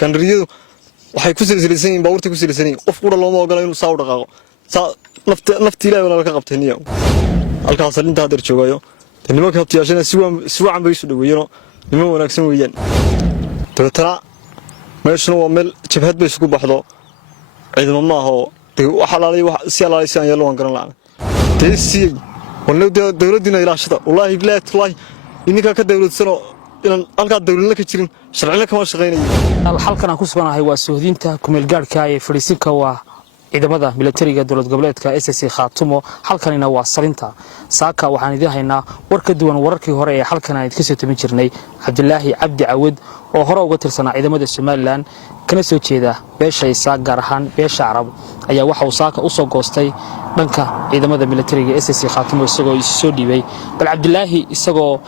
gandariyadu waxay ku silsilaysan yihiin baabuurta ku silsilaysan yihiin qof qura looma ogola inuu saa u dhaqaaqo saa nafti ilaahay wala ka qabtay niyo halkaas inta hadar joogayo nimanka habtiyaashana si wacan bay isu dhaweeyeen niman wanaagsan weeyaan dadana meeshuna waa meel jabhad bay isku baxdo ciidamo ma aho waxa si aan yeelo waan garan laana deesi walaal dawladina ilaashada wallahi billahi ininka ka dawladsano inaan halka dawladna ka jirin sharciina kama shaqeynayay halkan aan ku suganahay waa Suudiinta kumeel gaarka ee fariisinka waa ciidamada militariga dawlad goboleedka SSC Khaatumo halkanina waa sarinta saaka waxaan idin haynaa war ka duwan wararkii hore ee halkan aan idin ka soo tamin jirnay Cabdulaahi Cabdi Cawad oo hore uga tirsanaa ciidamada Soomaaliland kana soo jeeda beesha Isaaq gaar ahaan beesha Carab ayaa waxa uu saaka u soo goostay dhanka ciidamada militariga SSC Khaatumo isagoo soo dhiibay bal Cabdulaahi isagoo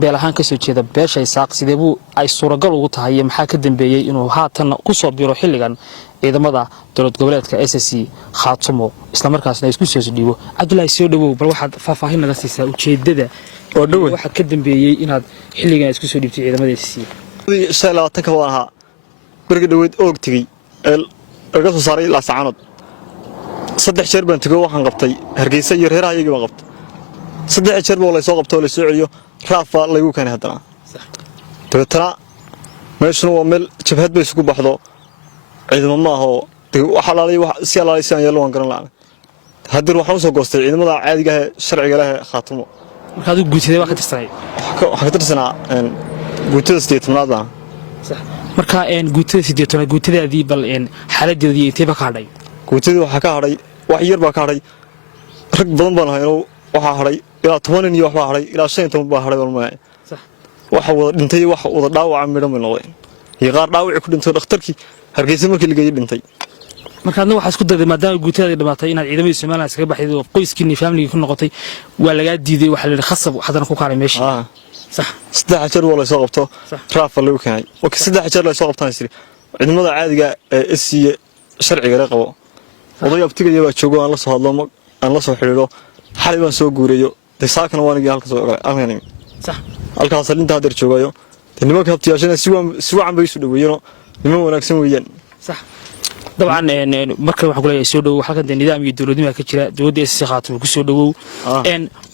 beel ahaan ka soo jeeda beesha Isaaq sideebuu ay suuragal ugu tahay maxaa ka dambeeyay inuu haatan ku soo biro xilligan ciidamada dawlad goboleedka SSC Khaatumo isla markaasna isku soo dhiibo Cabdulaahi soo dhawow bal waxaad faahfaahin naga siisaa ujeedada oo dhaw waxa ka dambeeyay inaad xilligan isku soo dhiibtay ciidamada SSC salaatan ka wadaha barga dhaweed og tagay laga soo saaray la saacanood saddex jeer baan tagay waxaan qabtay Hargeysa iyo reerahayaga baan qabtay saddex jeer baa la soo qabtay oo la soo celiyo raafa lagu keenay hadana dadana meeshuna waa meel jabhad bay isku baxdo ciidamo ma aho waxa si aan yeelo waan garan laana haddii waxaan soo goostay ciidamada caadiga ah sharciga leh Khaatumo marka aad guutay waxa ka tirsanay waxa ka tirsanaa guutada 8aad sax marka guutada 8aad guutadaadii bal xaaladeedii intee ba ka hadhay guutada waxa ka hadhay wax yar ba ka hadhay rag badan baan hayno waxa hadhay ilaa 10 iyo waxa hadhay ilaa 15 baa hadhay walma sax waxa wada dhintay waxa wada dhaawac midho ma noqdeen iyo qaar dhaawac ku dhintay dhakhtarkii Hargeysa markii laga dhintay marka adna waxa isku daday maadaama guutada dhimatay inaad ciidamada Soomaaliland iskaga baxday oo qoyskiina family ku noqotay waa laga diiday waxa la khasab hadana ku kaalay meeshii صح saddex jeer wala soo qabto raafa lagu keenay oo saddex jeer la soo qabtaan isri ciidamada caadiga ee SSC sharciga la qabo oday abtigaya waa joogo aan la soo hadlo aan la soo xiriiro xalay baan soo guureeyo saakana waan iga halka soo galay صح halkaas inta hadar joogayo nimanka habtiyaashana si wacan bay isu dhaweeyeen niman wanaagsan weeyaan صح طبعا marka waxa ku leeyahay soo dhaw halkan nidaam iyo dawladnimo ka jira dawladda SSC Khaatumo ku soo dhawow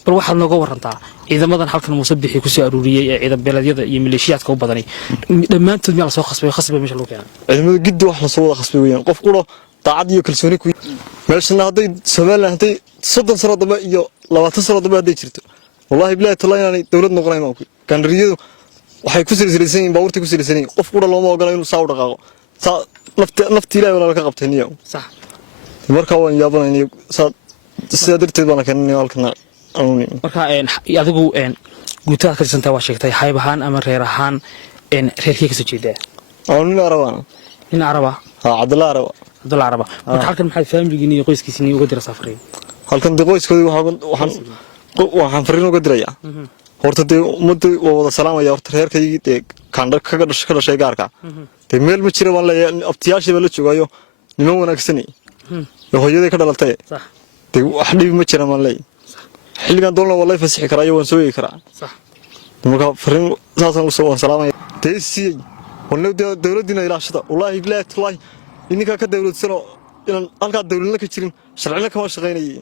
bal waxaad nooga warantaa ciidamadan halkan Muusabixi ku soo aruuriyay ee ciidan beeladyada iyo maleeshiyaadka u badanay dhamaantood meel soo khasbay meesha lagu keenay ciidamada giddi wax la soo wada khasbay weeyaan qof quro daacad iyo kalsooni ku meeshana haday Soomaaliland haday 30 sano dambe iyo 20 sano dambe haday jirto wallahi billahi talaayna dawlad noqonayma gandariyadu waxay ku silsilaysan yihiin baabuurta ku silsilaysan yihiin qof qura looma ogola inuu saa u dhaqaaqo saa nafti ilaahay wala ka qabtay niyo sax marka waan yaabanay sida darteed baan keenay halkan marka adigu guutada ka tirsantaa waa sheegtay hayb ahaan ama reer ahaan reerkii ka soo jeedaa nin Arabana in Araba Cabdullah Araba marka halkan maxay family-giina iyo qoyskiisina uga dira safaray halkan qoyskooda waxaan fariin uga dirayaa horta ummadda wada salaamaya horta reerkayga kaandha kaga dhashay gaarka meel ma jira waan leeyahay abtiyaashii la joogayo niman wanaagsan hooyaday ka dhalatay صح wax dhib ma jira maan leeyahay xilligan doonaa wallahi fasaxi karaa iyo waan soo yeegi karaa صح marka fariin saasan u soo salaamaya deesi walaal dawladina ilaashada wallahi billahi ininka ka dawladsano inaan halka dawladna ka jirin sharciina kama shaqeynayay